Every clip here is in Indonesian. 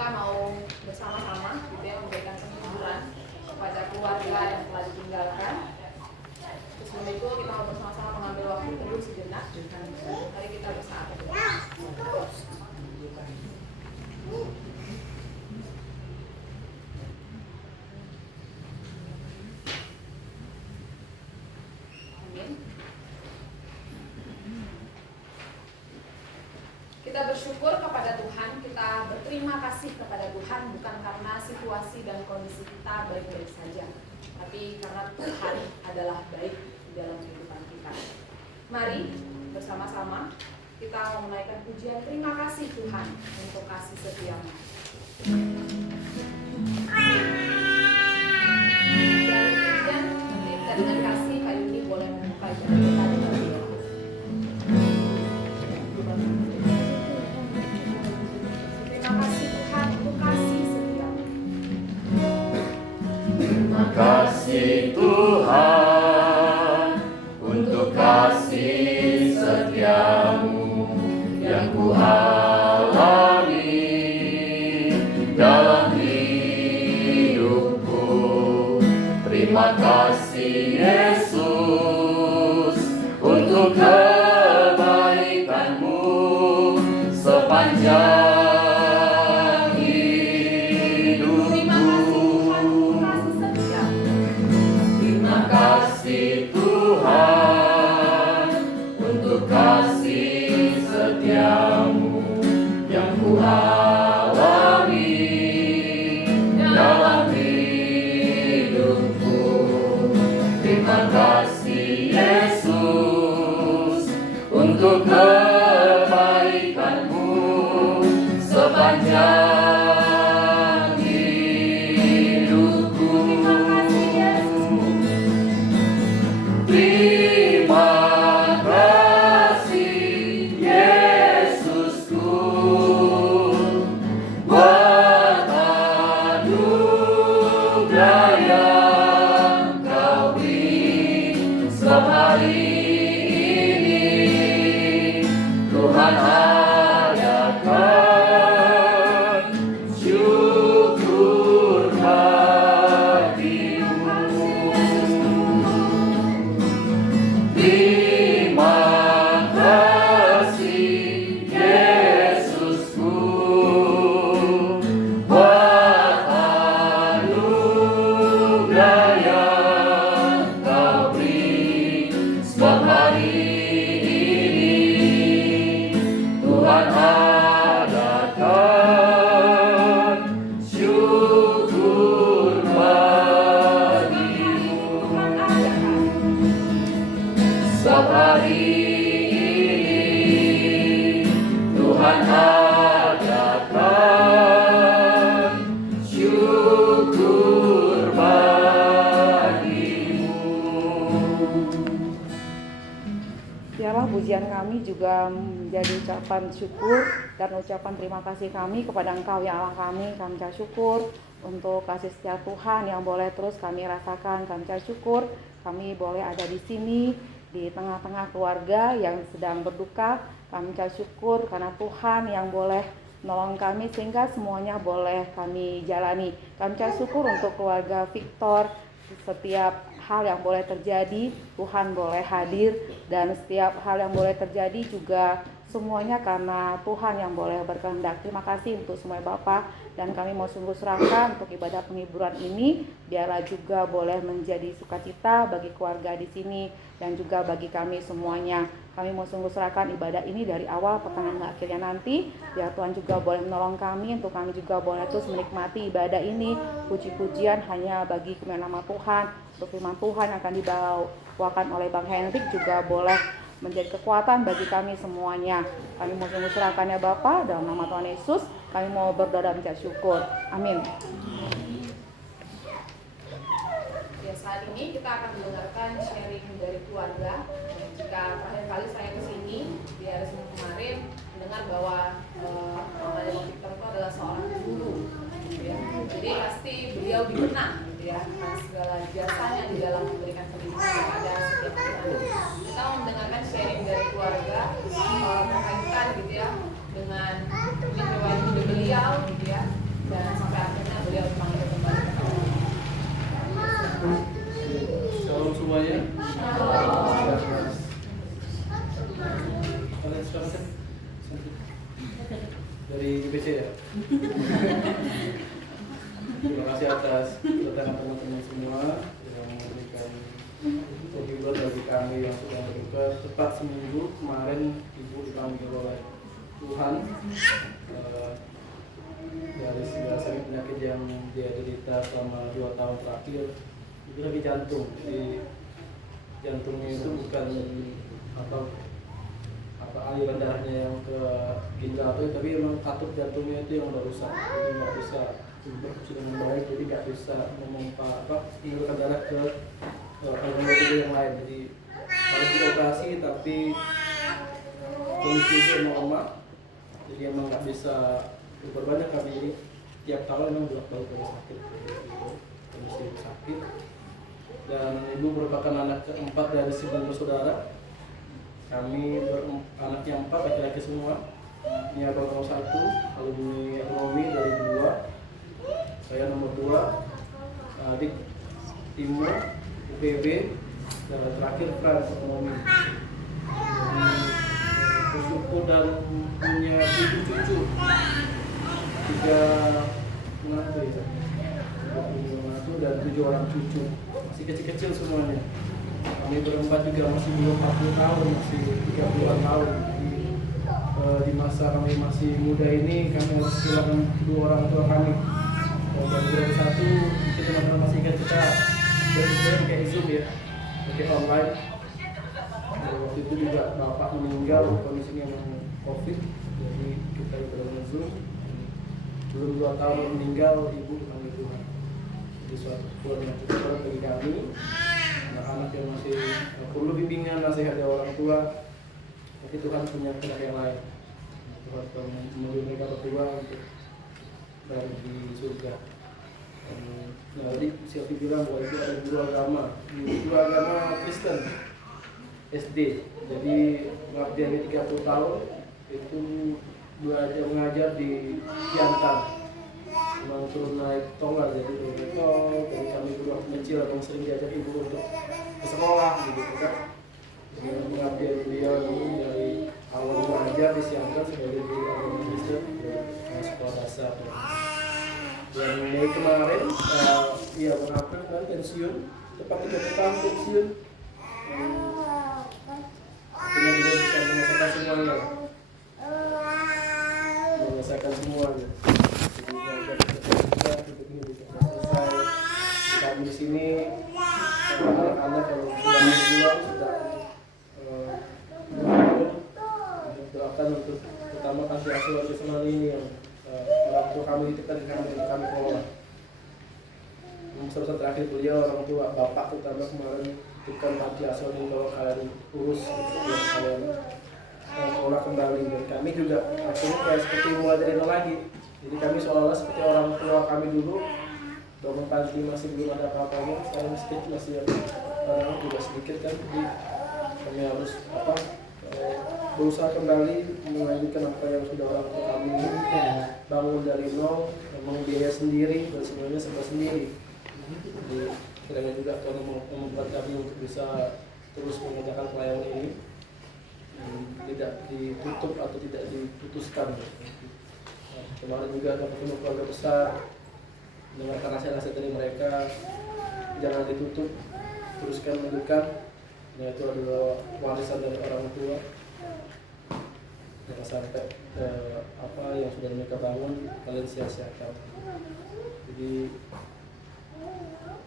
kita mau bersama-sama gitu ya memberikan penghiburan kepada keluarga yang telah ditinggalkan. Terus sebelum itu kita mau bersama-sama mengambil waktu teduh sejenak. Mari kita bersama. Kita bersyukur kepada Tuhan, kita berterima kasih kepada Tuhan bukan karena situasi dan kondisi kita baik-baik saja, tapi karena Tuhan adalah baik di dalam kehidupan kita. Mari bersama-sama kita menaikkan pujian terima kasih Tuhan untuk kasih setia-Mu. Dari pujian kita dengan kasih Kak Yuni boleh membuka jalan kita dengan dia. Terima kasih Tuhan untuk kasih setia-Mu yang ku alami dalam hidupku. Terima kasih Yesus untuk kebaikan-Mu sepanjang untuk kebaikan-Mu sepanjang hidupku. Terima kasih Yesusku buat anugerah yang Kau beri setiap hari. Tuhan adakan syukur bagimu. Terima kasih Yesusku buat anugerah yang Kau beri setiap hari. Tuhan adakan syukur bagimu. Setiap hari Tuhan adakan syukur bagimu. Biarlah pujian kami juga menjadi ucapan syukur dan ucapan terima kasih kami kepada Engkau ya Allah kami. Kami ucap syukur untuk kasih setia Tuhan yang boleh terus kami rasakan. Kami ucap syukur kami boleh ada di sini di tengah-tengah keluarga yang sedang berduka. Kami ucap syukur karena Tuhan yang boleh menolong kami sehingga semuanya boleh kami jalani. Kami ucap syukur untuk keluarga Victor. Setiap hal yang boleh terjadi, Tuhan boleh hadir, dan setiap hal yang boleh terjadi juga semuanya karena Tuhan yang boleh berkehendak. Terima kasih untuk semua Bapak, dan kami mau sungguh serahkan untuk ibadah penghiburan ini, biarlah juga boleh menjadi sukacita bagi keluarga di sini dan juga bagi kami semuanya. Kami mau sungguh serahkan ibadah ini dari awal pertengahan hingga akhirnya nanti. Biar Tuhan juga boleh menolong kami untuk kami juga boleh terus menikmati ibadah ini. Puji-pujian hanya bagi kemuliaan nama Tuhan. Untuk firman Tuhan yang akan dibawakan oleh Bang Hendrik juga boleh menjadi kekuatan bagi kami semuanya. Kami mau sungguh serahkan ya Bapa, dalam nama Tuhan Yesus. Kami mau berdoa dan mengucap syukur. Amin. Ya, saat ini kita akan mendengarkan sharing dari keluarga. Jika terakhir kali saya kesini di hari Senin kemarin mendengar bahwa Mama Victor itu adalah seorang guru, gitu ya. Jadi pasti beliau dikenang, gitu ya, atas segala jasanya di dalam memberikan pendidikan kepada setiap anak. Kita mau mendengarkan sharing dari keluarga berkaitan, gitu ya, dengan riwayat hidup beliau, gitu ya, Terima kasih atas kedatangan teman-teman semua yang memberikan penghibur bagi kami yang sedang berduka. Tepat seminggu kemarin ibu dipanggil oleh Tuhan dari segala sakit penyakit yang dia derita selama 2 tahun terakhir. Itu lagi jantung, jadi jantungnya itu bukan apa aliran darahnya yang ke ginjal atau tapi memang katup jantungnya itu yang udah rusak, jadi nggak bisa berfungsi dengan baik, jadi nggak bisa memompa mengalirkan darah ke organ tubuh yang lain, jadi harus dioperasi tapi kondisi itu emang lemah, jadi emang nggak bisa berbanyak. Kami ini tiap tahun emang bolak-balik dari sakit, kondisi sakit. Dan ibu merupakan anak keempat dari 9 bersaudara. Kami anak yang 4 laki-laki semua. Ini abang nomor 1, alumni ekonomi dari 2. Saya nomor 2, adik Timur, UPB, dan terakhir Frans ekonomi. Bersyukur dan punya 7 cucu, 3 menantu ya. 3 menantu dan 7 orang cucu. Masih kecil-kecil semuanya. Kami berempat juga masih belum 40 tahun, masih 30-an tahun. Di masa kami masih muda ini, kami harus kehilangan 2 orang tua kami. Dan dari 1, mungkin teman-teman masih ingat kita pakai Zoom ya, pakai online. Waktu itu juga bapak meninggal, kondisinya memang COVID, jadi kita benar-benar Zoom. Belum 2 tahun meninggal, ibu dipanggil Tuhan. Jadi suatu keluarga yang cukup berat bagi kami, anak-anak yang masih perlu bimbingan, nasihat dari orang tua. Tapi Tuhan punya kehendak yang lain. Tuhan memilih mereka berdua untuk berada di surga. Nah, tadi Sylvie bilang bahwa itu ada guru agama Kristen SD. Jadi pengabdiannya 30 tahun itu belajar mengajar di Siantar. Memang turun naik tongga, jadi turun naik tol. Dari kami berdua kecil yang sering diajak ibu untuk ke sekolah gitu kan. Dengan pengabdian beliau ini dari awal mengajar di Siantar sebagai guru agama Kristen di sekolah dasar. Dan Mei kemarin, Bang April kan pensiun, tepat 30 tahun pensiun. Akhirnya beliau bisa menyelesaikan semuanya. Menyelesaikan semuanya. Jadi untuk ini bisa selesai. Kami di sini anak-anak yang sudah berbulan sudah doakan untuk pertama kasih asuhan personal ini yang orang tua kami titipkan di kami kelola. Pesan terakhir beliau orang tua bapak terutama kemarin titipkan panti asuhan ini kalau kalian urus biar kalian kelola kembali, dan kami juga akhirnya kayak seperti mulai dari nol lagi. Jadi kami seolah-olah seperti orang tua kami dulu, bangun panti masih belum ada apa-apanya, saya masih orang juga sedikit kan, jadi kami harus berusaha kembali melanjutkan apa yang sudah orang tua kami bangun dari nol, membiayai sendiri dan semuanya serba sendiri. Jadi kiranya juga Tuhan membuat kami untuk bisa terus mengerjakan pelayanan ini, tidak ditutup atau tidak diputuskan. Kemarin juga ada ketemu keluarga besar, mendengarkan nasihat-nasihat dari mereka, jangan ditutup, teruskan lanjutkan. Nah, itu adalah warisan dari orang tua. Jangan sampai apa yang sudah mereka bangun kalian sia-siakan. Jadi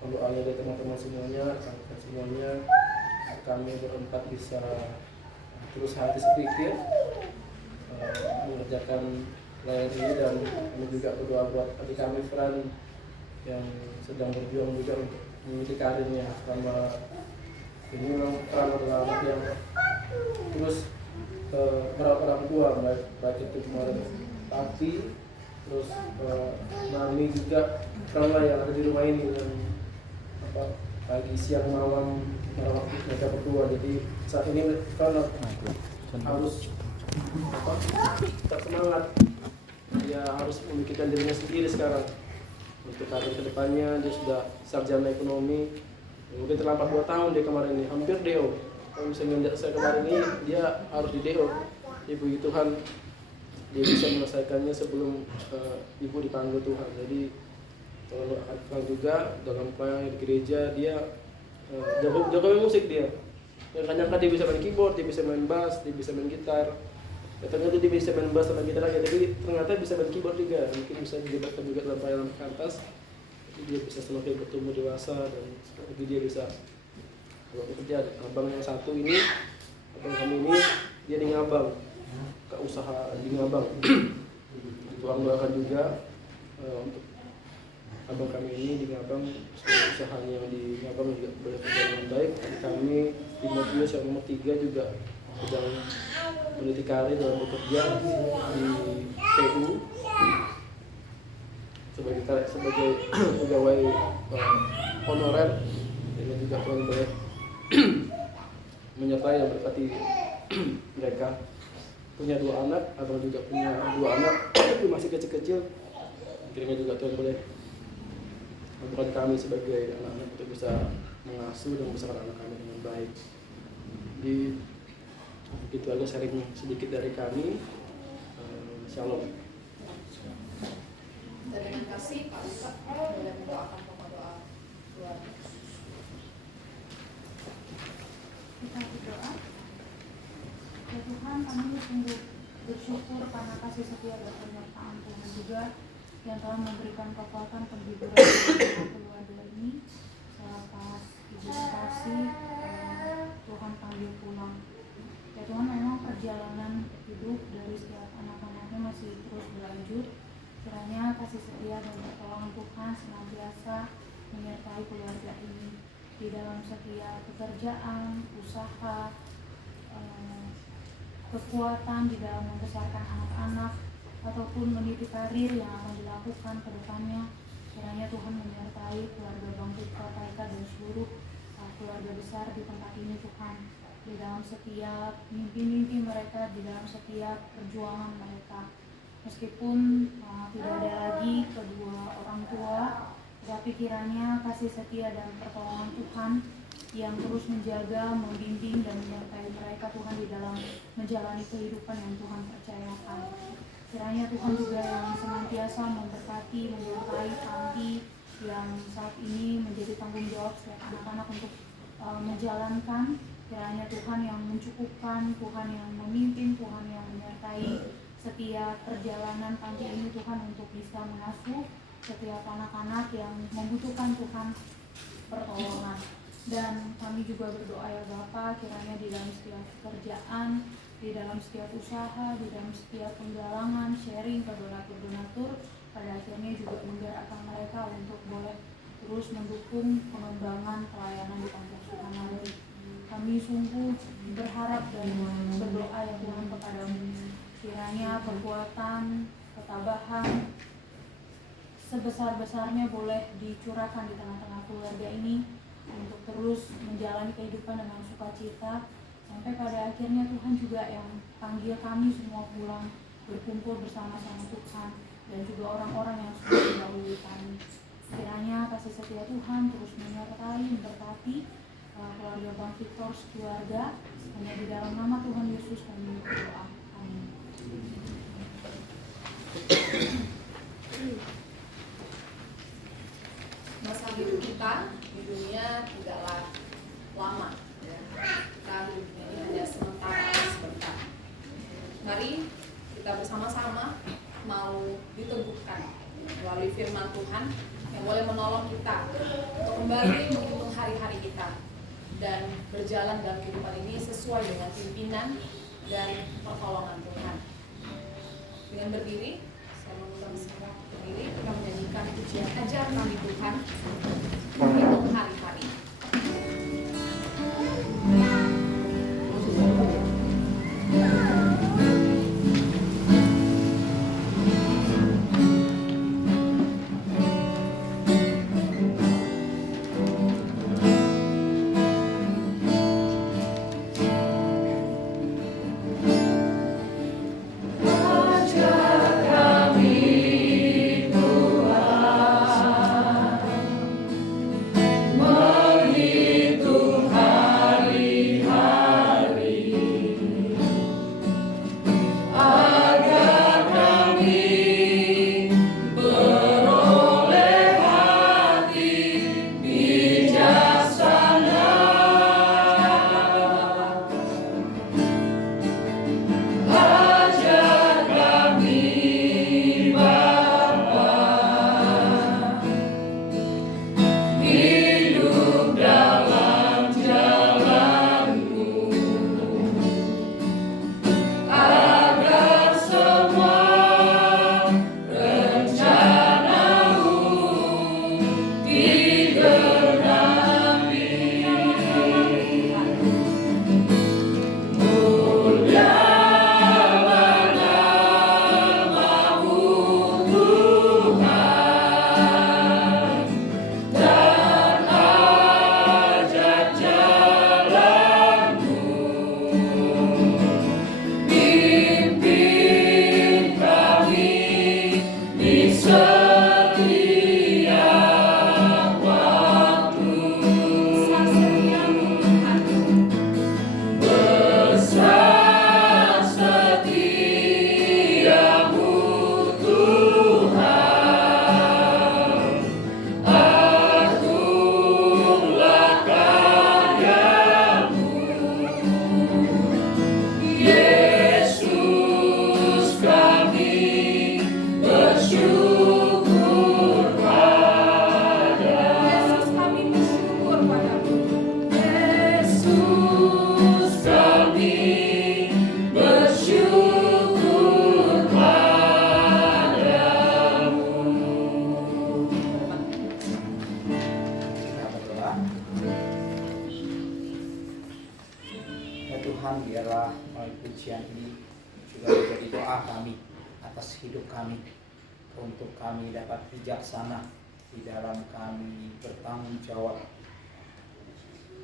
doanya dari teman-teman semuanya, rekan-rekan semuanya, kami berempat bisa terus hati sedikit mengerjakan pelayanan ini, dan kami juga berdoa buat adik kami Fran yang sedang berjuang juga untuk memiliki karirnya selama ini. Memang Fran adalah anak yang terus merawat orang tua, baik itu kemarin Tati, terus Mami juga Fran lah yang ada di rumah ini, dan pagi siang malam merawat mereka berdua. Jadi saat ini Fran harus tetap semangat. Dia harus memikirkan dirinya sendiri sekarang untuk karir kedepannya. Dia sudah sarjana ekonomi, mungkin terlambat 2 tahun dia kemarin ini, hampir DO. Kalau misalnya saya kemarin ini dia harus di DO. Ibu Tuhan dia bisa menyelesaikannya sebelum ibu dipanggil Tuhan. Jadi kalau akan Frank juga dalam pelayanan di gereja dia jago musik dia. Yang kadang-kadang dia bisa main keyboard, dia bisa main bass, dia bisa main gitar. Ya, ternyata dia bisa main bass sama gitar aja, tapi ternyata bisa main keyboard juga. Mungkin bisa dilibatkan juga dalam pelayanan kantas. Jadi dia bisa semakin bertumbuh dewasa dan lagi dia bisa kalau bekerja. Abang yang satu ini, abang kami ini dia di Ngabang, ke usaha di Ngabang. Tuhan doakan juga untuk abang kami ini di Ngabang, usahanya yang di Ngabang juga boleh berjalan dengan baik. Kami Timotius yang nomor 3 juga sedang meniti karir dalam bekerja di PU sebagai pegawai honorer. Ini juga Tuhan boleh menyertai dan berkati mereka. Punya 2 anak, abang juga punya 2 anak tapi masih kecil-kecil. Kiranya juga Tuhan boleh bukan kami sebagai anak-anak untuk bisa mengasuh dan membesarkan anak kami dengan baik. Jadi itu aja sharing sedikit dari kami. Shalom. Dan dengan kasih Pak Luka boleh mendoakan doa keluarga. Kita berdoa. Ya Tuhan, kami sungguh bersyukur karena kasih setia dan penyertaan Tuhan juga yang telah memberikan kekuatan penghiburan bagi keluarga ini. Selepas Ibu kasih Tuhan panggil pulang. Ya Tuhan, memang perjalanan hidup dari setiap anak-anaknya masih terus berlanjut. Kiranya kasih setia dan pertolongan Tuhan senantiasa menyertai keluarga ini di dalam setiap pekerjaan, usaha, kekuatan di dalam membesarkan anak-anak ataupun meniti karir yang akan dilakukan ke depannya. Kiranya Tuhan menyertai keluarga Bang Victor, Taika dan seluruh keluarga besar di tempat ini Tuhan, di dalam setiap mimpi-mimpi mereka, di dalam setiap perjuangan mereka. Meskipun tidak ada lagi kedua orang tua, tetapi kiranya kasih setia dan pertolongan Tuhan yang terus menjaga, membimbing dan menyertai mereka Tuhan di dalam menjalani kehidupan yang Tuhan percayakan. Kiranya Tuhan juga yang senantiasa memberkati, menyertai Andi yang saat ini menjadi tanggung jawab setiap anak-anak untuk menjalankan. Kiranya Tuhan yang mencukupkan, Tuhan yang memimpin, Tuhan yang menyertai setiap perjalanan panti ini Tuhan untuk bisa mengasuh setiap anak-anak yang membutuhkan Tuhan pertolongan. Dan kami juga berdoa ya Bapa, kiranya di dalam setiap pekerjaan, di dalam setiap usaha, di dalam setiap penggalangan, sharing ke donatur-donatur, pada akhirnya juga menggerakkan mereka untuk boleh terus mendukung pengembangan pelayanan di Panti Asuhan Naluri. Kami sungguh berharap dan berdoa ya Tuhan kepadamu, kiranya kekuatan, ketabahan sebesar-besarnya boleh dicurahkan di tengah-tengah keluarga ini untuk terus menjalani kehidupan dengan sukacita, sampai pada akhirnya Tuhan juga yang panggil kami semua pulang berkumpul bersama-sama Tuhan dan juga orang-orang yang sudah mendahului kami. Kiranya kasih setia Tuhan terus menyertai, memberkati keluarga Bang Victor keluarga. Hanya di dalam nama Tuhan Yesus kami berdoa. Amin. Masa hidup kita di dunia tidaklah lama, ya. Kita hidup ini hanya sementara, sebentar. Mari kita bersama-sama mau diteguhkan melalui firman Tuhan yang boleh menolong kita untuk kembali menghitung hari-hari kita dan berjalan dalam kehidupan ini sesuai dengan pimpinan dan pertolongan Tuhan. Dengan berdiri, saya mengundang semua berdiri, kita menyanyikan pujian Ajar Kami Tuhan, menghitung hari-hari. Ajar kami Tuhan pujian ini juga menjadi doa kami atas hidup kami, untuk kami dapat bijaksana di dalam kami bertanggung jawab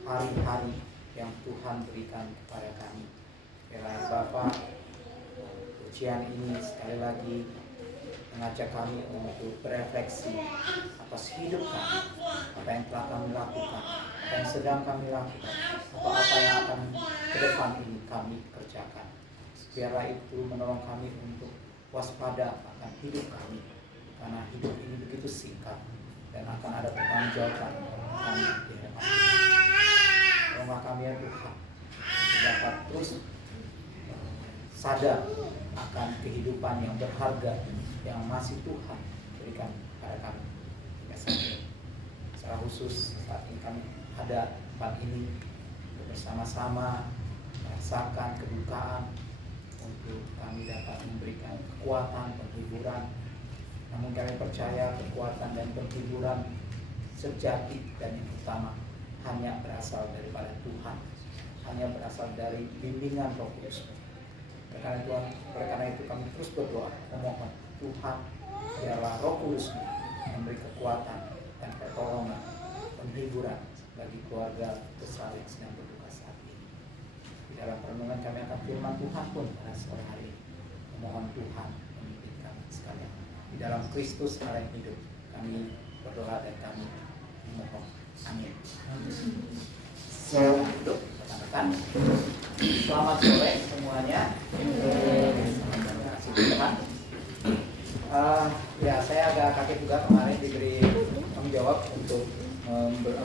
hari-hari yang Tuhan berikan kepada kami. Kiranya Bapa, pujian ini sekali lagi mengajak kami untuk berefleksi atas hidup kami, apa yang telah kami lakukan, apa yang sedang kami lakukan, atau apa yang akan ke depan ini kami kerjakan. Biarlah itu menolong kami untuk waspada akan hidup kami, karena hidup ini begitu singkat dan akan ada pertanggungjawaban kami di hadapan Tuhan. Tolonglah kami ya Tuhan, dapat terus sadar akan kehidupan yang berharga yang masih Tuhan berikan kepada kami. Secara khusus saat ini kami ada tempat ini bersama-sama merasakan kedukaan, untuk kami dapat memberikan kekuatan, penghiburan. Namun kami percaya kekuatan dan penghiburan sejati dan yang utama hanya berasal daripada Tuhan, hanya berasal dari bimbingan Roh Kudus. Karena itu kami terus berdoa memohon Tuhan, biarlah Roh Kudus memberi kekuatan dan pertolongan, penghiburan bagi keluarga besar yang sedang berduka saat ini. Di dalam perenungan kami akan firman Tuhan pun pada sore hari ini, memohon Tuhan memimpin kami sekalian. Di dalam Kristus Allah yang hidup, kami berdoa dan kami memohon. Amin. Untuk rekan-rekan, selamat sore semuanya. Terima kasih Tuhan. Ya, saya agak kaget juga kemarin diberi tanggung jawab untuk membawa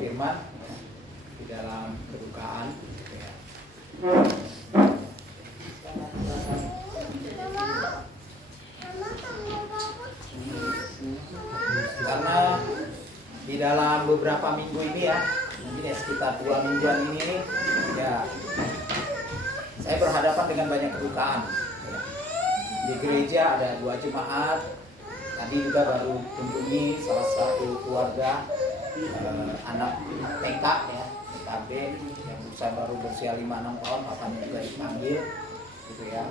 firman di dalam kedukaan. Ya. Karena di dalam beberapa minggu ini ya, mungkin ya sekitar 2 mingguan ini nih, ya saya berhadapan dengan banyak kedukaan. Ya. Di gereja ada 2 jemaat. Tadi juga baru kunjungi salah satu keluarga anak TK ya, TKB yang baru berusia 5-6 tahun, papanya juga dipanggil gitu ya,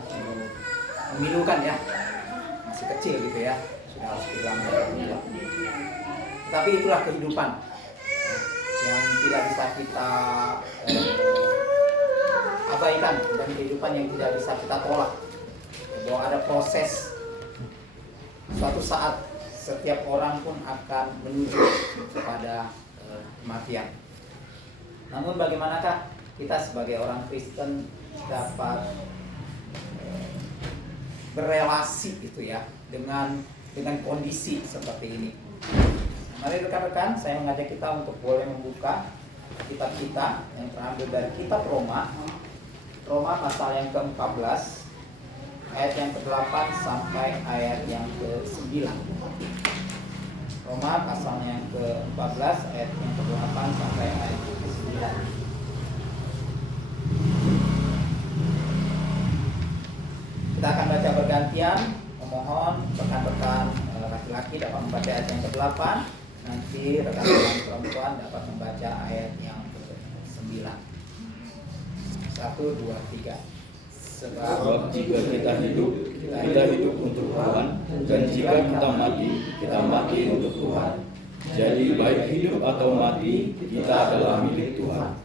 memilukan ya, masih kecil gitu ya, sudah harus bilang. Tapi itulah kehidupan yang tidak bisa kita abaikan, dan kehidupan yang tidak bisa kita tolak, bahwa ada proses. Suatu saat setiap orang pun akan menuju kepada kematian. Namun bagaimanakah kita sebagai orang Kristen dapat berelasi gitu ya dengan kondisi seperti ini? Mari rekan-rekan, saya mengajak kita untuk boleh membuka kitab kita yang terambil dari kitab Roma pasal yang ke-14 ayat yang ke-8 sampai ayat yang ke-9. Roma pasal yang ke-14 ayat yang ke-8 sampai ayat ke-9. Kita akan baca bergantian. Memohon rekan-rekan laki-laki dapat membaca ayat yang ke-8, nanti rekan-rekan perempuan dapat membaca ayat yang ke-9. 1, 2, 3. Sebab jika kita hidup untuk Tuhan, dan jika kita mati untuk Tuhan. Jadi baik hidup atau mati, kita adalah milik Tuhan.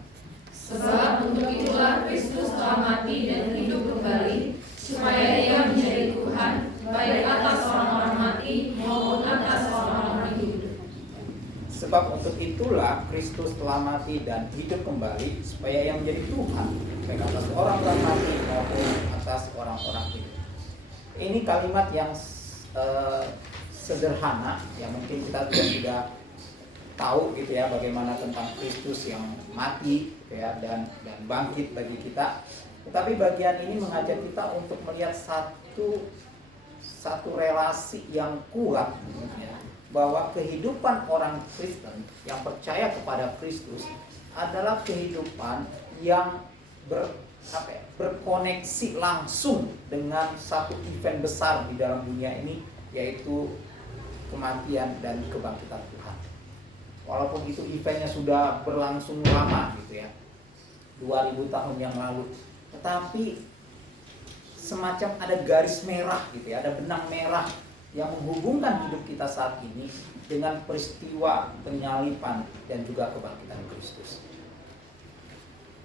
Sebab untuk itulah Kristus telah mati dan hidup kembali, supaya Ia menjadi Tuhan, baik atas orang-orang mati maupun atas orang-orang hidup. Sebab untuk itulah Kristus telah mati dan hidup kembali, supaya Ia menjadi Tuhan, baik atas orang-orang mati maupun atas orang-orang hidup. Ini kalimat yang sederhana, yang mungkin kita sudah tahu gitu ya, bagaimana tentang Kristus yang mati gitu ya, dan bangkit bagi kita. Tetapi bagian ini mengajak kita untuk melihat satu relasi yang kuat ya, bahwa kehidupan orang Kristen yang percaya kepada Kristus adalah kehidupan yang berkoneksi langsung dengan satu event besar di dalam dunia ini, yaitu kematian dan kebangkitan Tuhan. Walaupun itu eventnya sudah berlangsung lama gitu ya, 2000 tahun yang lalu, tetapi semacam ada garis merah gitu ya, ada benang merah yang menghubungkan hidup kita saat ini dengan peristiwa penyaliban dan juga kebangkitan Kristus.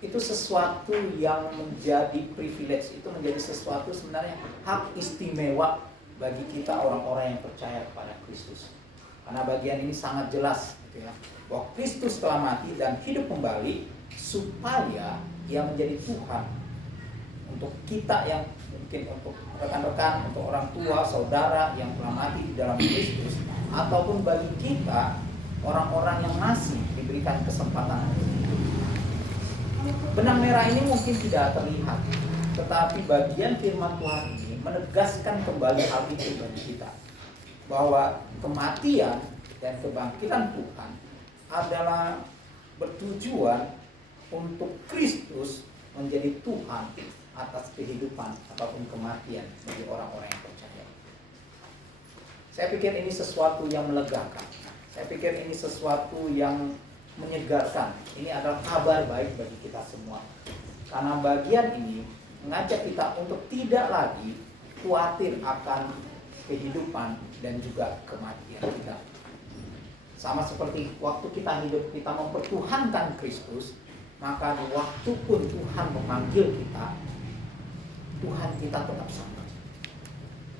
Itu sesuatu yang menjadi privilege, itu menjadi sesuatu sebenarnya hak istimewa bagi kita orang-orang yang percaya kepada Kristus. Karena bagian ini sangat jelas gitu ya, bahwa Kristus telah mati dan hidup kembali supaya Ia menjadi Tuhan untuk kita yang mungkin untuk rekan-rekan, untuk orang tua, saudara yang telah mati di dalam Kristus, ataupun bagi kita orang-orang yang masih diberikan kesempatan. Benang merah ini mungkin tidak terlihat, tetapi bagian firman Tuhan ini menegaskan kembali hal itu bagi kita, bahwa kematian dan kebangkitan Tuhan adalah bertujuan untuk Kristus menjadi Tuhan atas kehidupan ataupun kematian bagi orang-orang yang percaya. Saya pikir ini sesuatu yang melegakan. Saya pikir ini sesuatu yang menyegarkan. Ini adalah kabar baik bagi kita semua. Karena bagian ini mengajak kita untuk tidak lagi khawatir akan kehidupan dan juga kematian kita. Sama seperti waktu kita hidup, kita mempertuhankan Kristus, maka di waktu pun Tuhan memanggil kita, Tuhan kita tetap sama.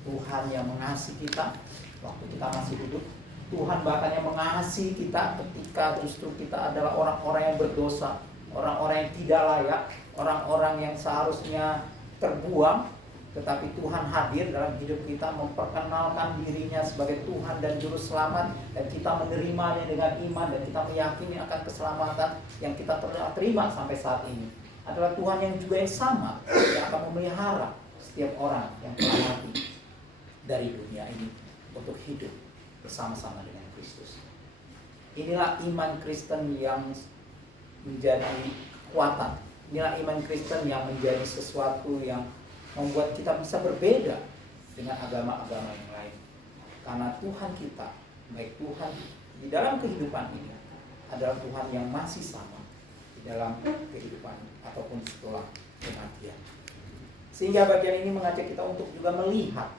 Tuhan yang mengasihi kita waktu kita masih hidup, Tuhan bahkan yang mengasihi kita ketika justru kita adalah orang-orang yang berdosa, orang-orang yang tidak layak, orang-orang yang seharusnya terbuang, tetapi Tuhan hadir dalam hidup kita, memperkenalkan dirinya sebagai Tuhan dan Juru Selamat, dan kita menerimanya dengan iman, dan kita meyakini akan keselamatan yang kita terima sampai saat ini. Adalah Tuhan yang juga yang sama, yang akan memelihara setiap orang yang telah mati dari dunia ini untuk hidup bersama-sama dengan Kristus. Inilah iman Kristen yang menjadi kekuatan. Inilah iman Kristen yang menjadi sesuatu yang membuat kita bisa berbeda dengan agama-agama yang lain. Karena Tuhan kita, baik Tuhan di dalam kehidupan ini adalah Tuhan yang masih sama di dalam kehidupan ataupun setelah kematian. Sehingga bagian ini mengajak kita untuk juga melihat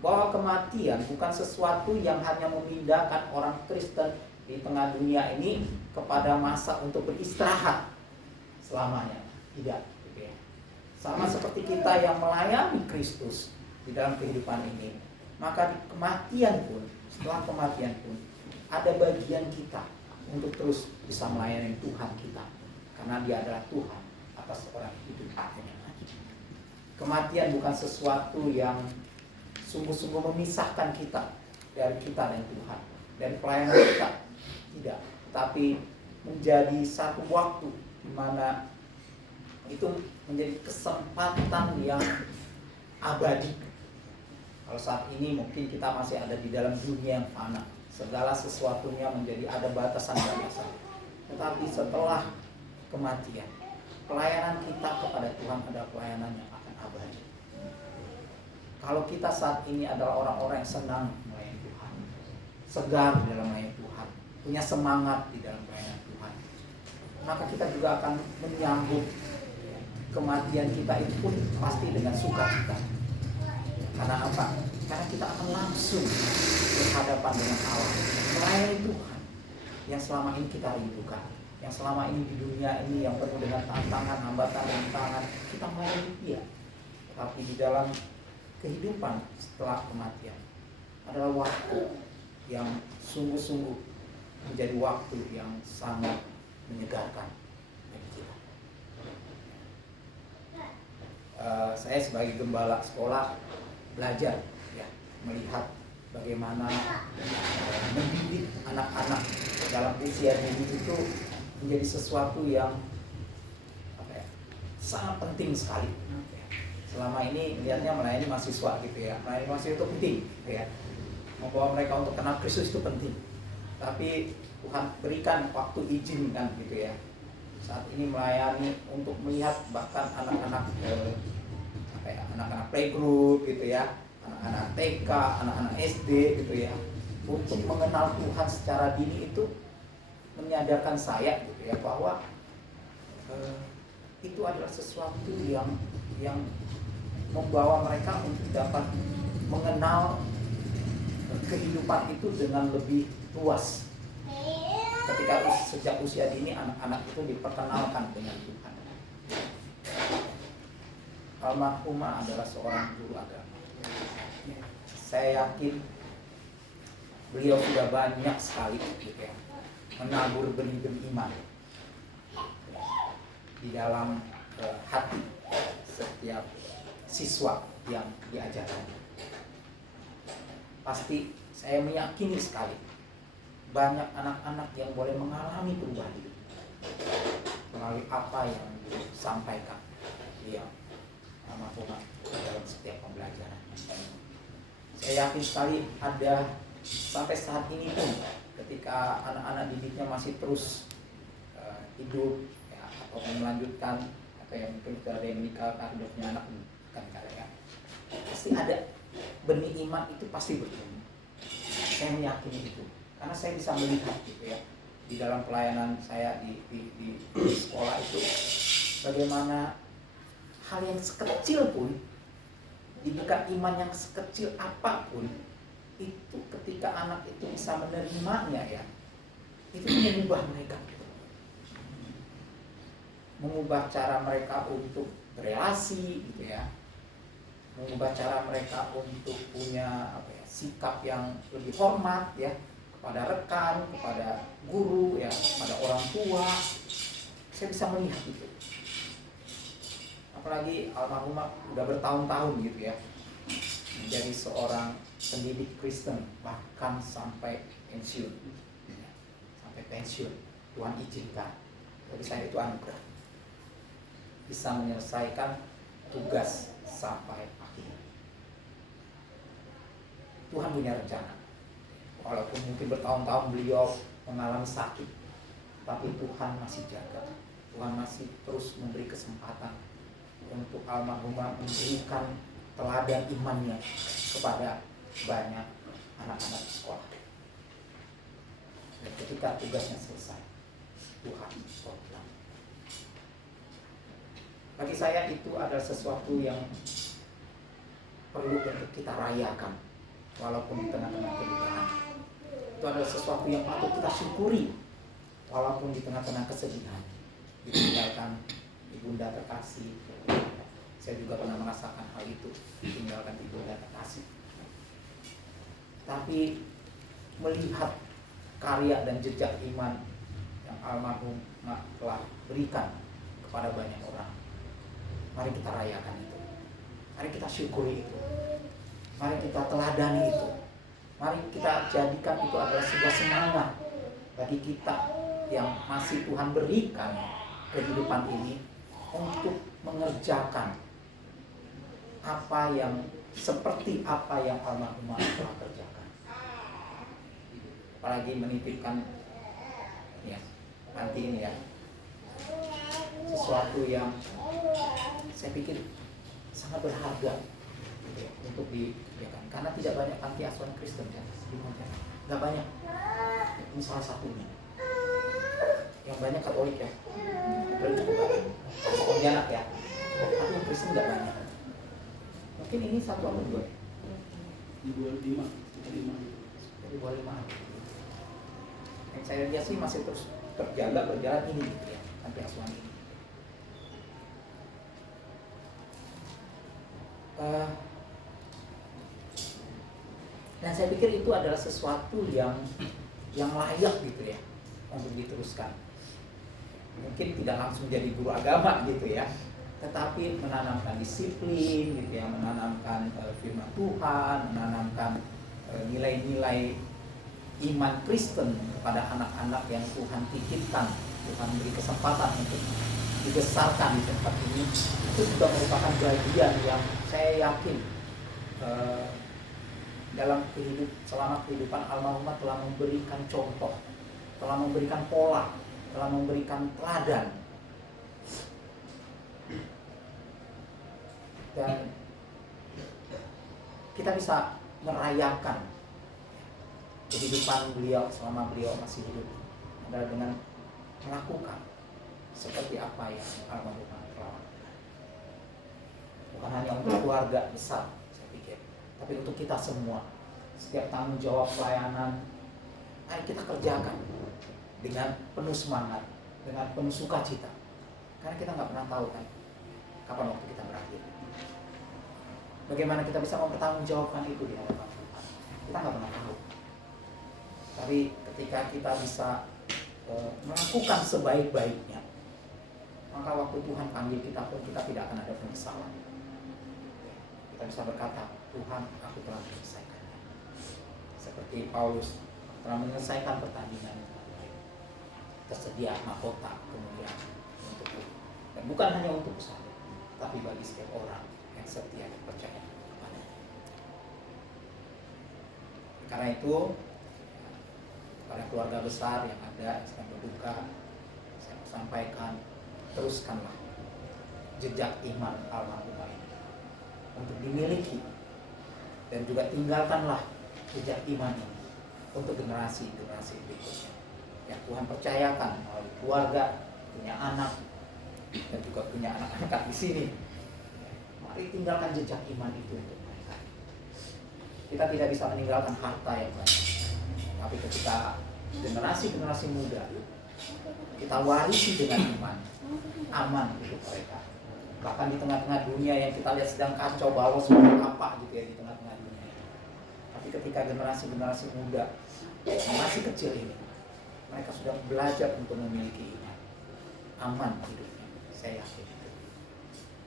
bahwa kematian bukan sesuatu yang hanya memindahkan orang Kristen di tengah dunia ini kepada masa untuk beristirahat selamanya. Tidak. Sama seperti kita yang melayani Kristus di dalam kehidupan ini, maka di kematian pun, setelah kematian pun, ada bagian kita untuk terus bisa melayani Tuhan kita, karena Dia adalah Tuhan atas orang hidup yang mati. Kematian bukan sesuatu yang sungguh-sungguh memisahkan kita dari kita dan Tuhan, dari pelayanan kita, tidak, tapi menjadi satu waktu di mana itu menjadi kesempatan yang abadi. Kalau saat ini mungkin kita masih ada di dalam dunia yang fana, segala sesuatunya menjadi ada batasan-batasan. Tetapi setelah kematian, pelayanan kita kepada Tuhan adalah pelayanan yang akan abadi. Kalau kita saat ini adalah orang-orang yang senang melayani Tuhan, segar di dalam melayani Tuhan, punya semangat di dalam pelayanan Tuhan, maka kita juga akan menyambut kematian kita itu pun pasti dengan sukacita. Karena apa? Karena kita akan langsung berhadapan dengan Allah, melayani Tuhan yang selama ini kita rindukan, yang selama ini di dunia ini yang penuh dengan tantangan, hambatan, rintangan, kita melayani Dia. Tapi di dalam kehidupan setelah kematian adalah waktu yang sungguh-sungguh menjadi waktu yang sangat menyegarkan bagi kita. Saya sebagai gembala sekolah belajar ya, melihat bagaimana mendidik anak-anak dalam usia dini itu menjadi sesuatu yang sangat penting sekali. Selama ini melihatnya melayani mahasiswa gitu ya, melayani mahasiswa itu penting gitu ya, membawa mereka untuk kenal Kristus itu penting. Tapi Tuhan berikan waktu izin kan gitu ya, saat ini melayani untuk melihat bahkan anak-anak anak-anak playgroup gitu ya, anak-anak TK, anak-anak SD gitu ya, untuk mengenal Tuhan secara dini itu menyadarkan saya gitu ya, bahwa itu adalah sesuatu yang membawa mereka untuk dapat mengenal kehidupan itu dengan lebih luas. Ketika sejak usia dini anak-anak itu diperkenalkan dengan Tuhan. Almarhumah adalah seorang guru agama. Saya yakin beliau sudah banyak sekali gitu ya, menabur benih-benih iman di dalam hati setiap siswa yang diajarkan. Pasti saya meyakini sekali banyak anak-anak yang boleh mengalami perubahan hidup melalui apa yang disampaikan beliau almarhumah dalam setiap pembelajaran. Saya yakin sekali ada sampai saat ini pun ketika anak-anak didiknya masih terus hidup ya, atau melanjutkan atau yang mungkin sudah ada yang nikah karena punya anak kan ya, pasti ada benih iman itu pasti bertumbuh. Saya meyakini itu karena saya bisa melihat gitu ya di dalam pelayanan saya di sekolah itu bagaimana hal yang sekecil pun, didikan iman yang sekecil apapun itu ketika anak itu bisa menerimanya ya, itu mengubah mereka, mengubah cara mereka untuk berelasi gitu ya, mengubah cara mereka untuk punya sikap yang lebih hormat ya kepada rekan, kepada guru ya, kepada orang tua. Saya bisa melihat itu. Apalagi almarhumah udah bertahun-tahun gitu ya menjadi seorang pendidik Kristen bahkan sampai pensiun. Sampai pensiun Tuhan izinkan. Bagi saya itu anugerah. Bisa menyelesaikan tugas sampai akhir. Tuhan punya rencana. Walaupun mungkin bertahun-tahun beliau mengalami sakit, tapi Tuhan masih jaga. Tuhan masih terus memberi kesempatan untuk almarhumah memberikan teladan imannya kepada banyak anak-anak di sekolah. Dan ketika tugasnya selesai, Tuhan pulang. Bagi saya itu adalah sesuatu yang perlu untuk kita rayakan, walaupun di tengah-tengah kedukaan. Itu adalah sesuatu yang patut kita syukuri, walaupun di tengah-tengah kesedihan. Ditinggalkan ibunda terkasih. Saya juga pernah merasakan hal itu, ditinggalkan ibunda terkasih. Tapi melihat karya dan jejak iman yang almarhum telah berikan kepada banyak orang, mari kita rayakan itu. Mari kita syukuri itu. Mari kita teladani itu. Mari kita jadikan itu adalah sebuah semangat bagi kita yang masih Tuhan berikan kehidupan ini untuk mengerjakan seperti apa yang almarhumah telah kerjakan. Apalagi menitipkan ya, nanti ini ya, sesuatu yang saya pikir sangat berharga gitu ya, untuk dikerjakan. Karena tidak banyak panti asuhan Kristen kan, nggak banyak. Ini salah satunya. Yang banyak Katolik ya, belum cukup banyak. Pontianak ya, tapi yang Kristen nggak banyak. Mungkin ini satu atau dua. Di 25. Jadi 25. Yang saya lihat sih masih terus terjaga berjalan ini gitu ya, panti asuhan ini. Dan saya pikir itu adalah sesuatu yang layak gitu ya untuk diteruskan. Mungkin tidak langsung jadi guru agama gitu ya, tetapi menanamkan disiplin gitu ya, menanamkan firman Tuhan, menanamkan nilai-nilai iman Kristen kepada anak-anak yang Tuhan titipkan, Tuhan beri kesempatan untuk dibesarkan di tempat ini. Itu juga merupakan bagian yang saya yakin dalam selama kehidupan almarhumah telah memberikan contoh, telah memberikan pola, telah memberikan teladan. Dan kita bisa merayakan kehidupan beliau selama beliau masih hidup adalah dengan melakukan seperti apa yang almarhumah bukan hanya untuk keluarga besar, saya pikir, tapi untuk kita semua. Setiap tanggung jawab pelayanan, ayo kita kerjakan dengan penuh semangat, dengan penuh sukacita. Karena kita nggak pernah tahu kan kapan waktu kita berakhir. Bagaimana kita bisa mempertanggungjawabkan itu di hadapan Tuhan? Kita nggak pernah tahu. Tapi ketika kita bisa melakukan sebaik-baiknya, maka waktu Tuhan panggil kita pun kita tidak akan ada penyesalan. Kita bisa berkata, Tuhan, aku telah menyelesaikannya. Seperti Paulus telah menyelesaikan pertandingan dengan baik. Tersedia mahkota kemuliaan untukku. Dan bukan hanya untuk saya, tapi bagi setiap orang yang setia dan percaya kepada. Karena itu, pada keluarga besar yang ada yang sedang berduka, saya mau sampaikan, teruskanlah jejak iman almarhumah ini untuk dimiliki, dan juga tinggalkanlah jejak iman ini untuk generasi-generasi berikutnya yang Tuhan percayakan melalui keluarga, punya anak, dan juga punya anak-anak di sini. Mari tinggalkan jejak iman itu untuk mereka. Kita tidak bisa meninggalkan harta yang banyak, tapi ketika generasi-generasi muda kita warisi dengan iman, aman untuk mereka. Bahkan di tengah-tengah dunia yang kita lihat sedang kacau balau seperti apa gitu ya, di tengah-tengah dunia. Tapi ketika generasi-generasi muda yang masih kecil ini, mereka sudah belajar untuk memiliki iman, aman hidupnya. Saya yakin itu.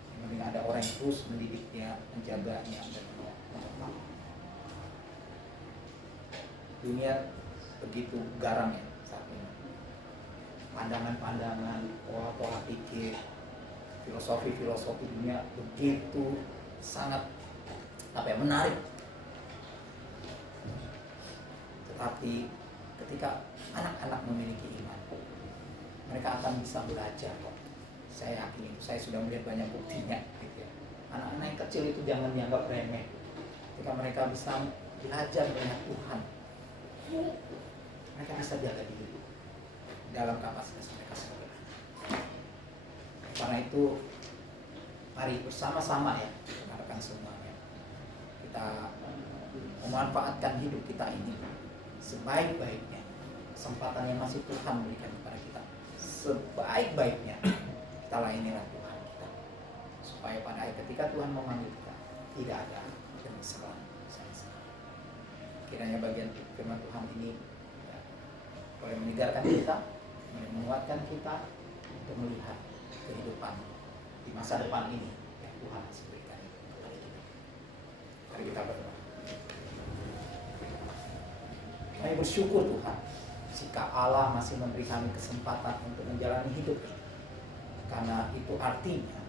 Yang penting ada orang yang terus mendidiknya, menjaganya, dan menopang. Dunia begitu garam ya saat ini. Pandangan-pandangan, pola-pola pikir, filosofi-filosofi dunia begitu sangat menarik. Tetapi ketika anak-anak memiliki iman, mereka akan bisa belajar kok. Saya yakin itu, saya sudah melihat banyak buktinya gitu ya. Anak-anak yang kecil itu jangan dianggap remeh. Ketika mereka bisa belajar banyak Tuhan, mereka bisa jaga diri dalam kapasitas mereka sebagai anak. Karena itu mari bersama-sama ya, rekan-rekan semuanya, kita memanfaatkan hidup kita ini sebaik-baiknya. Kesempatan yang masih Tuhan berikan kepada kita, sebaik-baiknya kita layanilah Tuhan kita, supaya pada akhir ketika Tuhan memanggil kita tidak ada penyesalan. Kiranya bagian firman Tuhan ini ya, boleh menyegarkan kita, menguatkan kita untuk melihat kehidupan di masa depan ini yang Tuhan masih berikan kepada kita. Mari kita berdoa. Kami bersyukur Tuhan jika Allah masih memberi kami kesempatan untuk menjalani hidup ini, karena itu artinya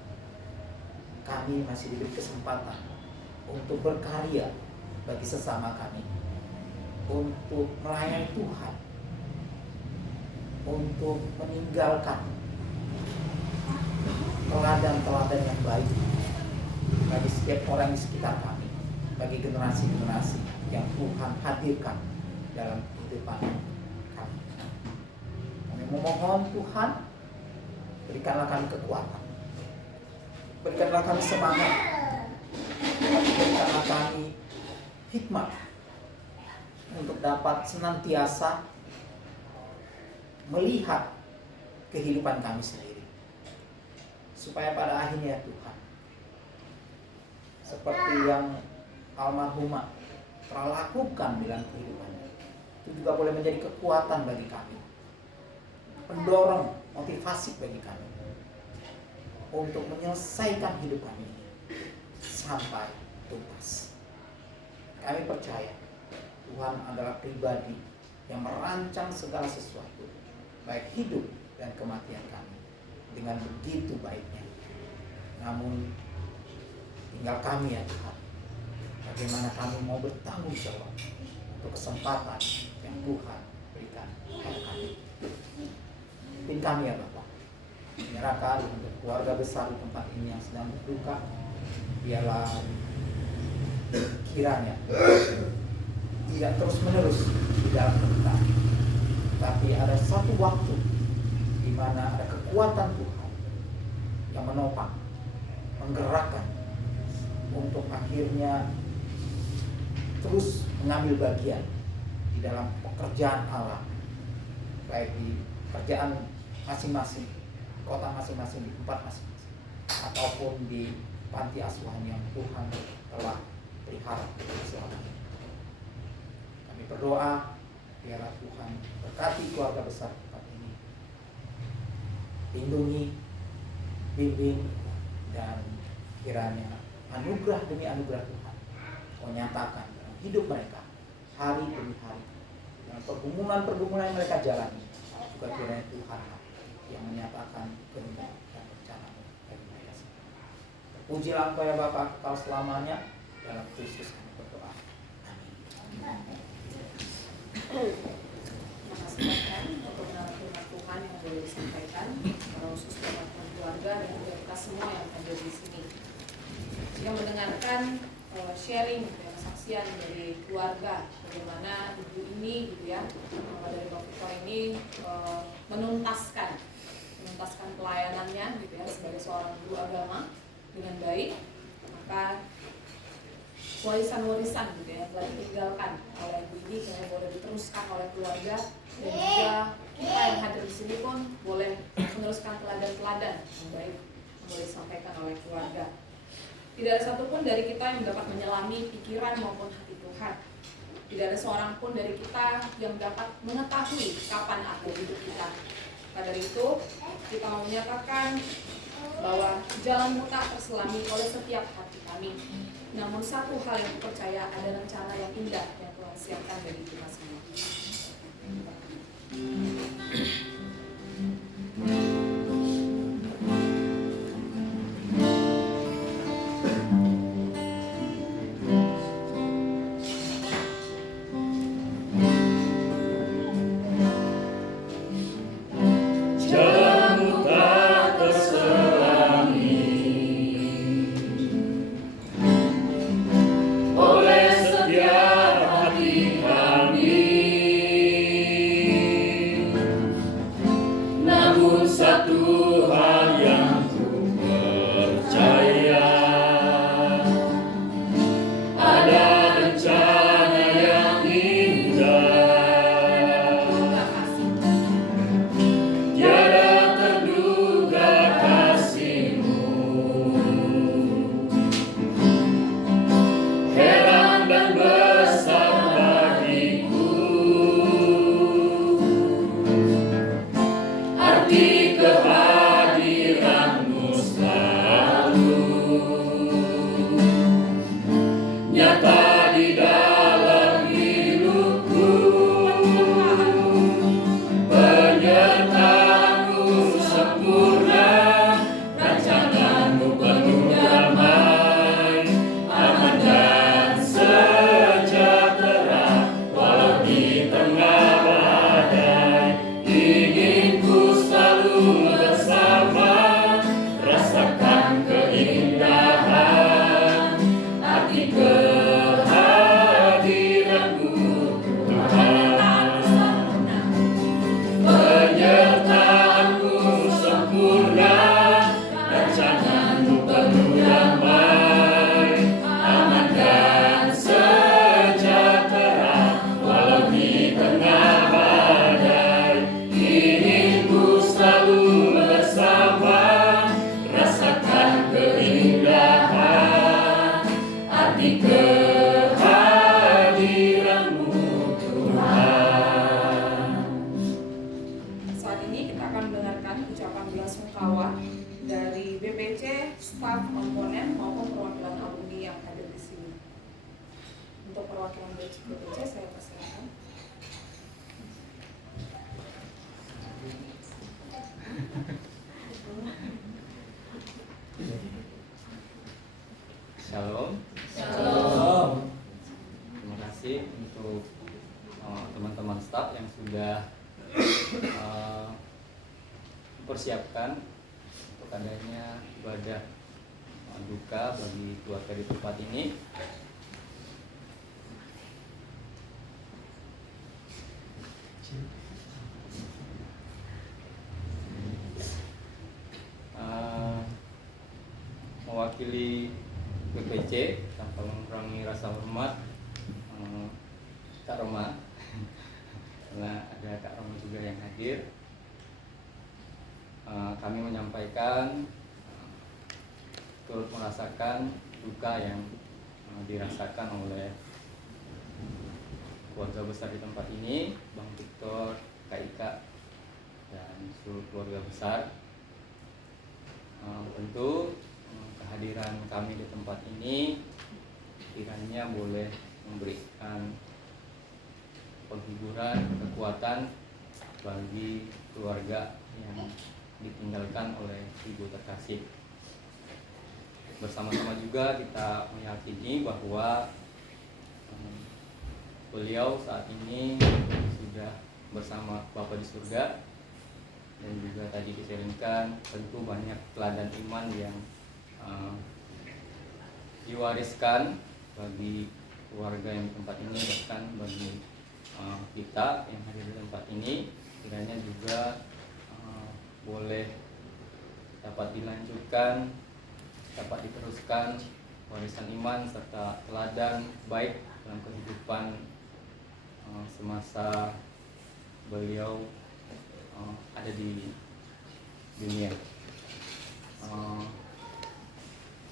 kami masih diberi kesempatan untuk berkarya bagi sesama kami, untuk melayani Tuhan, untuk meninggalkan teladan-teladan yang baik bagi setiap orang di sekitar kami, bagi generasi-generasi yang Tuhan hadirkan dalam kehidupan kami. Kami memohon Tuhan, berikanlah kami kekuatan, berikanlah kami semangat, berikanlah kami hikmat untuk dapat senantiasa melihat kehidupan kami sendiri, supaya pada akhirnya Tuhan, seperti yang almarhumah telah lakukan dalam kehidupannya, itu juga boleh menjadi kekuatan bagi kami, pendorong, motivasi bagi kami untuk menyelesaikan hidup kami ini sampai tuntas. Kami percaya Tuhan adalah pribadi yang merancang segala sesuatu, baik hidup dan kematian kami, dengan begitu baiknya. Namun tinggal kami ya Tuhan, bagaimana kami mau bertanggung jawab untuk kesempatan yang Tuhan berikan kepada kami. Pimpin kami ya Bapak, menyerahkan untuk keluarga besar di tempat ini yang sedang berduka. Biarlah kiranya tidak terus-menerus di dalam kita, tapi ada satu waktu di mana ada kekuatan Tuhan yang menopang, menggerakkan, untuk akhirnya terus mengambil bagian di dalam pekerjaan Allah, baik di pekerjaan masing-masing, kota masing-masing, di tempat masing-masing, ataupun di panti asuhan yang Tuhan telah pelihara selama ini. Kami berdoa biarlah Tuhan berkati keluarga besar tempat ini, lindungi, bimbing, dan kiranya anugerah demi anugerah Tuhan Kau nyatakan dalam hidup mereka hari demi hari, dalam pergumulan-pergumulan yang mereka jalani. Juga kiranya Tuhan yang menyatakan kehendak dan rencana bagi mereka semua. Terpujilah Engkau ya Bapa kekal selamanya, dalam Kristus kami berdoa. Amin. Terima kasih Bapak untuk firman Tuhan yang boleh disampaikan, khusus buat keluarga dan juga kita semua yang ada di sini. Yang mendengarkan sharing dan kesaksian dari keluarga, bagaimana ibu ini gitu ya, dari Bapak Victor ini menuntaskan pelayanannya gitu ya sebagai seorang guru agama dengan baik, maka warisan-warisan gitu ya telah ditinggalkan oleh ibu ini yang boleh diteruskan oleh keluarga, dan juga kita yang hadir di sini pun boleh meneruskan teladan-teladan yang baik yang boleh disampaikan oleh keluarga. Tidak ada satupun dari kita yang dapat menyelami pikiran maupun hati Tuhan. Tidak ada seorang pun dari kita yang dapat mengetahui kapan akhir hidup kita. Maka dari itu kita mau menyatakan bahwa jalanmu tak terselami oleh setiap hati kami. Namun satu hal yang percaya, ada rencana yang indah yang Tuhan siapkan bagi kita semua. Shalom. Shalom. Terima kasih untuk teman-teman staf yang sudah mempersiapkan untuk adanya ibadah duka bagi keluarga di tempat ini. Mewakili BPC DC tanpa mengurangi rasa hormat Kak Roma karena ada Kak Roma juga yang hadir. Kami menyampaikan turut merasakan duka yang dirasakan oleh keluarga besar di tempat ini, Bang Victor, Kak Ika, dan seluruh keluarga besar. Tentu kehadiran kami di tempat ini kiranya boleh memberikan penghiburan, kekuatan bagi keluarga yang ditinggalkan oleh ibu terkasih. Bersama-sama juga kita meyakini bahwa beliau saat ini sudah bersama Bapa di surga, dan juga tadi disaringkan tentu banyak teladan iman yang diwariskan bagi keluarga yang di tempat ini, bahkan bagi kita yang hadir di tempat ini, kiranya juga boleh dapat dilanjutkan, dapat diteruskan warisan iman serta teladan baik dalam kehidupan semasa beliau ada di dunia.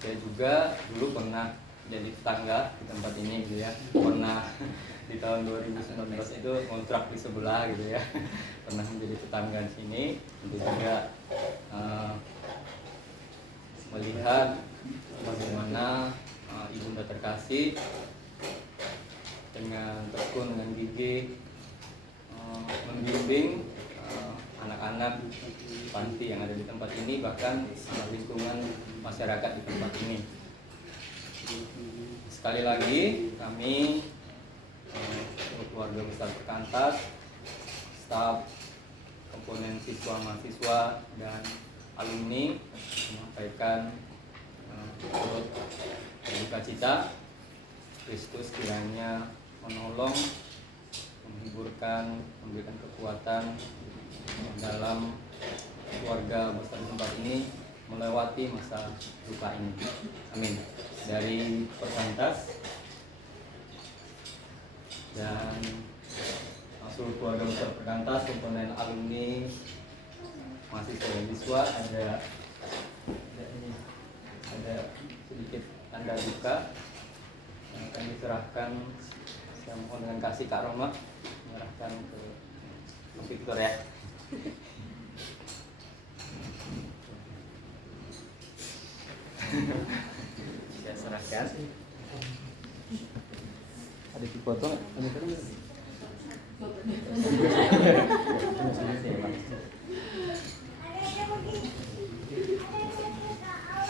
Saya juga dulu pernah jadi tetangga di tempat ini gitu ya, pernah di tahun 2019 itu kontrak di sebelah gitu ya, pernah menjadi tetangga di sini. Tentu juga melihat bagaimana ibunda terkasih dengan tekun, dengan gigih membimbing anak-anak panti yang ada di tempat ini, bahkan lingkungan masyarakat di tempat ini. Sekali lagi kami keluarga besar Perkantas, staf, komponen siswa, mahasiswa, dan alumni menyampaikan turut berduka cita. Kristus kiranya menolong, menghiburkan, memberikan kekuatan dalam keluarga besar di tempat ini melewati masa duka ini. Amin. Dari Perkantas dan seluruh keluarga besar Perkantas, komponen alumni, mahasiswa dan siswa, ada sedikit tanda duka yang akan diserahkan. Saya mohon dengan kasih Kak Roma menyerahkan ke Victor ya. Saya serahkan. Ada foto nggak?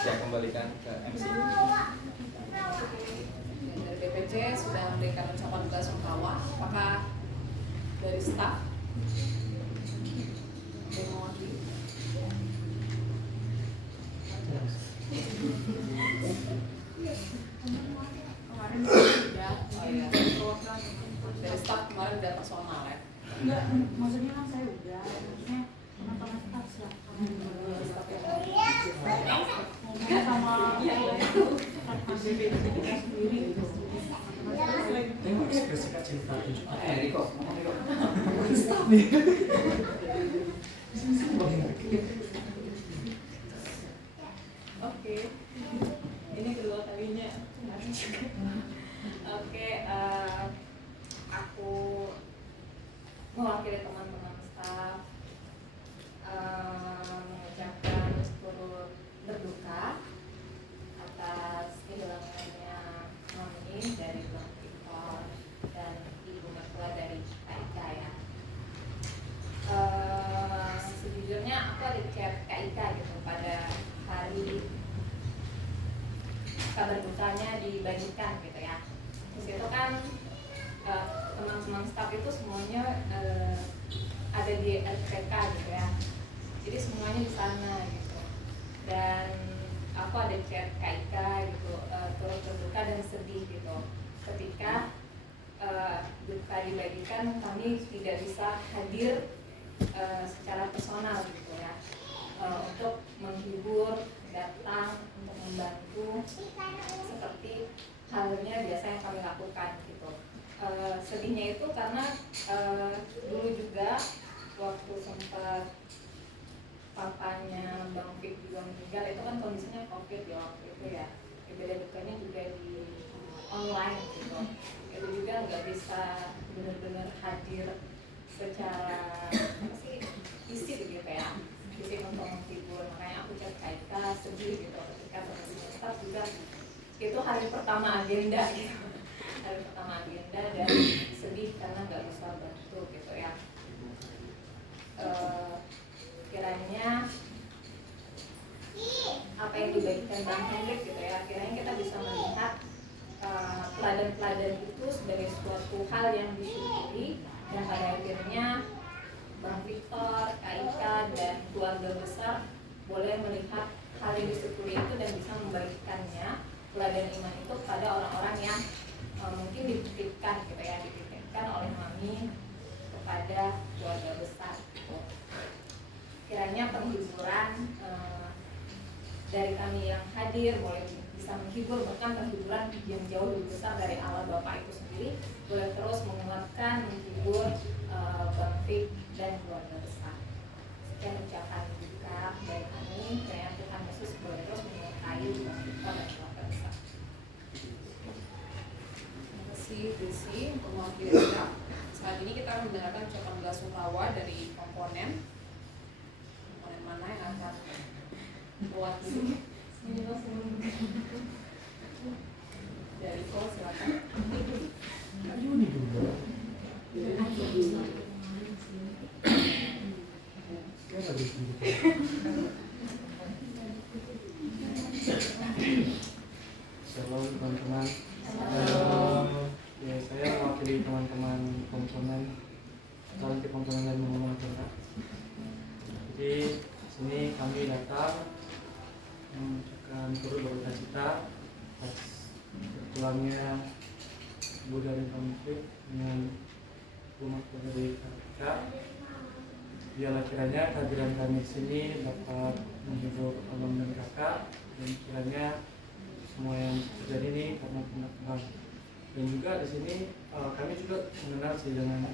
Saya kembalikan ke MC. Dari BPC sudah memberikan ucapan bela sungkawa. Apakah dari staf yang mewakili? Kemarin sudah, oh iya, dari staf kemarin udah personal ya? Enggak, maksudnya kan saya udah, maksudnya teman-teman staf silakan Staf yang ngomong sama kita sendiri gitu. Ekspresikan cinta. Oke, ini kedua kalinya. Oke, aku mewakili teman-teman staf mengucapkan turut berduka atas kehilangannya Mami dari Bang Victor dan Ibu mertua dari Kak Ika ya. Sejujurnya aku ada chat Kak Ika gitu pada hari kabar dukanya dibagikan gitu ya. Terus itu kan teman-teman staf itu semuanya ada di RPK gitu ya. Jadi semuanya di sana gitu. Dan aku ada chat Kak Ika gitu, turut berduka dan sedih gitu. Ketika duka dibagikan, kami tidak bisa hadir secara personal gitu ya, untuk menghibur datang untuk membantu seperti halnya biasa yang kami lakukan gitu. Sedihnya itu karena dulu juga waktu sempat papanya Bang Fik juga meninggal, itu kan kondisinya COVID ya waktu itu ya. Beda dukanya juga di online gitu. Itu juga nggak bisa benar-benar hadir secara fisik gitu ya, fisik untuk menghibur. Makanya aku chat Kaika sedih gitu ketika ternyata juga itu hari pertama agenda gitu, hari pertama agenda, dan sedih karena nggak bisa bantu gitu ya. Kiranya apa yang dibagikan Bang Hendrik gitu ya, kiranya kita bisa melihat teladan-teladan itu sebagai suatu hal yang disyukuri, dan pada akhirnya Bang Victor, Kak Ika, dan keluarga besar boleh melihat hal yang disyukuri itu dan bisa membagikannya, teladan iman itu kepada orang-orang yang mungkin dititipkan gitu ya, dititipkan oleh Mami kepada keluarga besar gitu. Kiranya penghiburan dari kami yang hadir boleh bisa menghibur, bahkan penghiburan yang jauh lebih besar dari Allah Bapa itu sendiri boleh terus menguatkan, menghibur Bang Fik dan keluarga besar. Sekian ucapan duka dari kami, kiranya Tuhan Yesus boleh terus menyertai Bang Victor dan keluarga besar. Terima kasih Desi untuk mewakili kita. Saat ini kita akan mendengarkan ucapan belasungkawa dari komponen mana yang akan mewakili. Dari Ko, silakan. Shalom teman-teman. Ya, saya mewakili teman-teman komponen nanti komponen dan mengumpulkan kita. Jadi sini kami datang mengucapkan turut berduka cita atas berpulangnya ibu dari konflik dengan rumah keluarga dari KPK. Biarlah kiranya kehadiran kami di sini dapat menghibur abang dan kakak, dan kiranya semua yang terjadi ini karena kehendak. Dan juga di sini kami juga mengenal sih dengan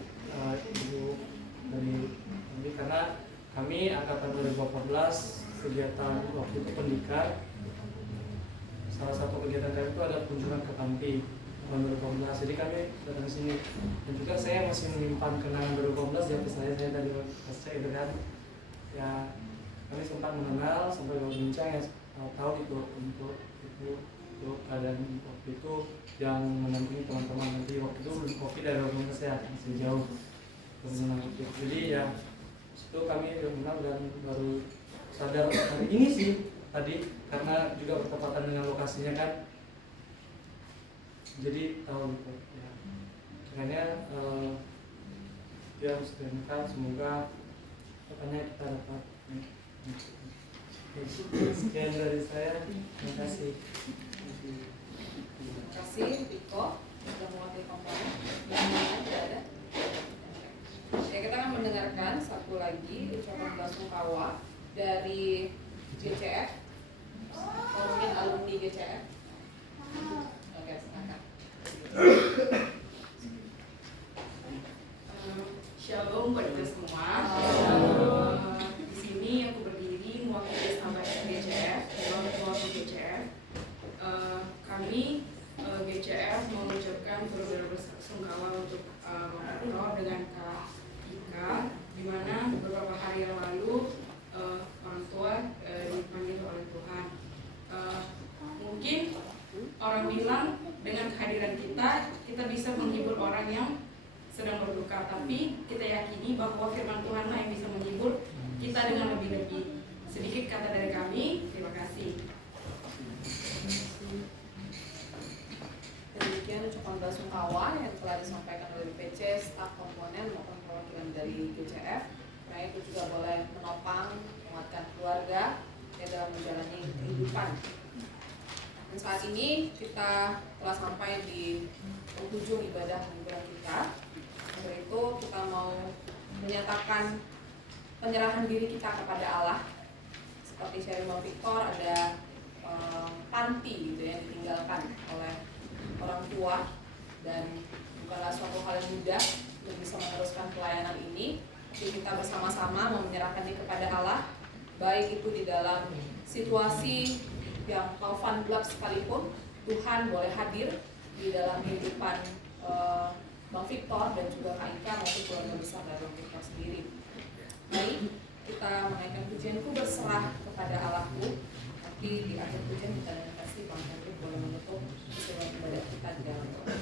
ibu dari kami, karena kami angkatan 2014 kegiatan waktu itu pendidikan. Salah satu kegiatan kami itu ada kunjungan ke panti tahun 2018. Jadi kami datang ke sini, dan juga saya masih menyimpan kenangan 2018 di hati saya tadi pasca itu kan. Ya, kami sempat mengenal sampai berbincang, ya tahu itu untuk keadaan waktu itu yang menampingi teman-teman. Nanti waktu itu belum COVID dari 2018 ya, masih jauh. Jadi ya itu kami mengenal dan baru sadar hari ini sih tadi, karena juga bertepatan dengan lokasinya kan, jadi tahu gitu ya. Kiranya dia harus diangkat, semoga katanya kita dapat. Sekian dari saya, terima kasih. Terima kasih Diko sudah mewakili komponen. Yang lain tidak ada. Ya, kita akan mendengarkan satu lagi ucapan belasungkawa dari GCF, atau mungkin alumni GCF. Oke, silakan. Shalom buat kita semua. Di sini aku berdiri mewakili sahabat GCF, mewakili GCF. Kami GCF mengucapkan turut bersungkawa untuk Bapak Victor dengan Kak Ika, di mana beberapa hari yang lalu orang tua dipanggil oleh Tuhan. Mungkin orang bilang dengan kehadiran kita bisa menghibur orang yang sedang berduka, tapi kita yakini bahwa firman Tuhanlah yang bisa menghibur kita dengan lebih-lebih. Sedikit kata dari kami, terima kasih. Demikian ucapan belasungkawa yang telah disampaikan oleh PC, staf komponen maupun perwakilan dari GCF. Nah, itu juga boleh menopang, menguatkan keluarga ya dalam menjalani kehidupan. Dan saat ini kita telah sampai di penghujung ibadah hiburan kita. Untuk itu kita mau menyatakan penyerahan diri kita kepada Allah seperti sharing Bang Victor, ada panti gitu yang ditinggalkan oleh orang tua, dan bukanlah suatu hal yang mudah untuk bisa meneruskan pelayanan ini. Jadi kita bersama-sama mau menyerahkan diri kepada Allah, baik itu di dalam situasi yang taufan gelap sekalipun, Tuhan boleh hadir di dalam kehidupan Bang Victor dan juga Kak Ika maupun keluarga besar dari Bang Victor sendiri. Baik, kita menaikkan pujianku berserah kepada Allahku. Tapi di akhir pujian kita dengan kasih Bang Hendrik boleh menutup keseruan ibadah kita di dalam doa.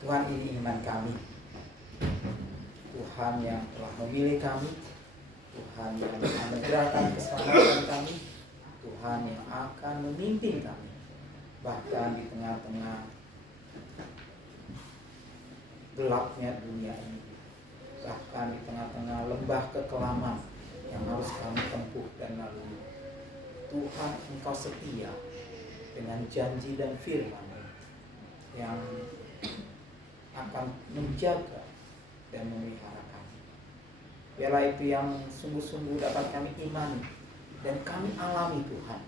Tuhan, ini iman kami. Tuhan yang telah memilih kami, Tuhan yang menganugerahkan keselamatan kami, Tuhan yang akan memimpin kami bahkan di tengah-tengah gelapnya dunia ini, bahkan di tengah-tengah lembah kekelaman yang harus kami tempuh dan lalui. Tuhan, Engkau setia dengan janji dan firman yang akan menjaga dan memelihara kami. Biarlah itu yang sungguh-sungguh dapat kami imani dan kami alami Tuhan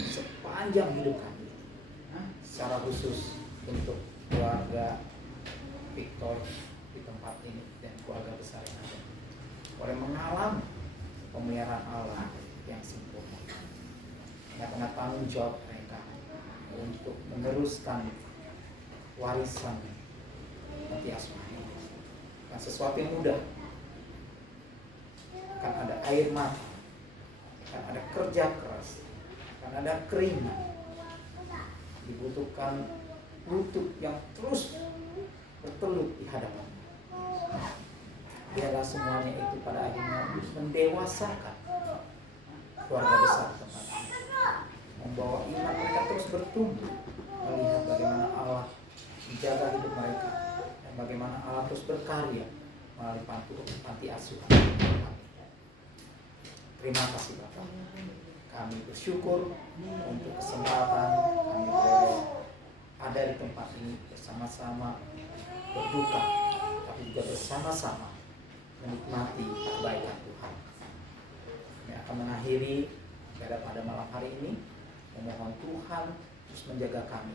sepanjang hidup kami. Secara khusus untuk keluarga Victor di tempat ini dan keluarga besar yang ada, boleh mengalami pemeliharaan Allah yang sempurna. Karena tanggung jawab mereka untuk meneruskan warisan nanti asmani. Bukan sesuatu yang mudah. Akan ada air mata, akan ada kerja keras, akan ada keringat. Dibutuhkan lutut yang terus bertelut di hadapan. Biarlah semuanya itu pada akhirnya mendewasakan keluarga besar tempat ini, membawa iman mereka terus bertumbuh, melihat bagaimana Allah menjaga hidup mereka dan bagaimana Allah terus berkarya melalui panti asuhan. Terima kasih Bapak. Kami bersyukur untuk kesempatan kami boleh ada di tempat ini bersama-sama berduka, tapi juga bersama-sama menikmati kebaikan Tuhan. Kami akan mengakhiri pada malam hari ini, memohon Tuhan terus menjaga kami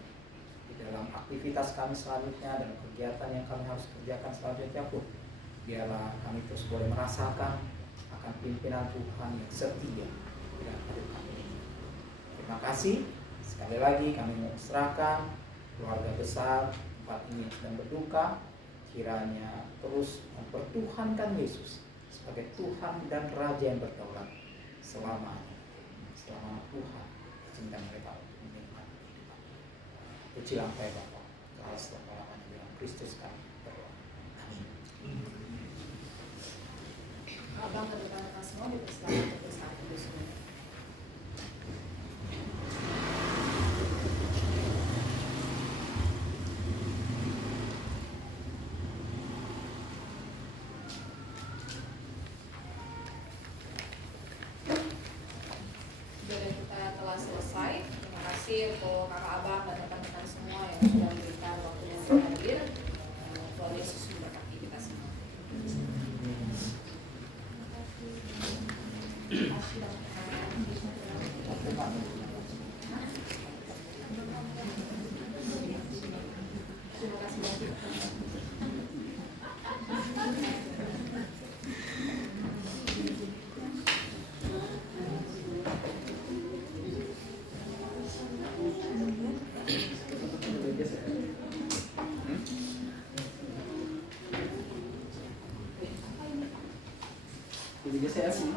di dalam aktivitas kami selanjutnya dan kegiatan yang kami harus kerjakan selanjutnya pun. Biarlah kami terus boleh merasakan akan pimpinan Tuhan yang setia dalam hidup kami. Terima kasih. Sekali lagi kami serahkan keluarga besar tempat ini yang sedang berduka, kiranya terus mempertuhankan Yesus sebagai Tuhan dan Raja yang berdaulat selamanya. Selama Tuhan cinta mereka untuk menikmati kehidupan. Pujilah Bapa, Allah selama-lamanya dalam Kristus kami berdoa. Amin. Abang ke depan semua dipersilakan untuk bersatu di sini. Terima kasih untuk kakak abang dan rekan-rekan semua yang sudah memberikan waktunya untuk hadir. Tuhan Yesus memberkati kita semua. Terima kasih. Jadi saya sih.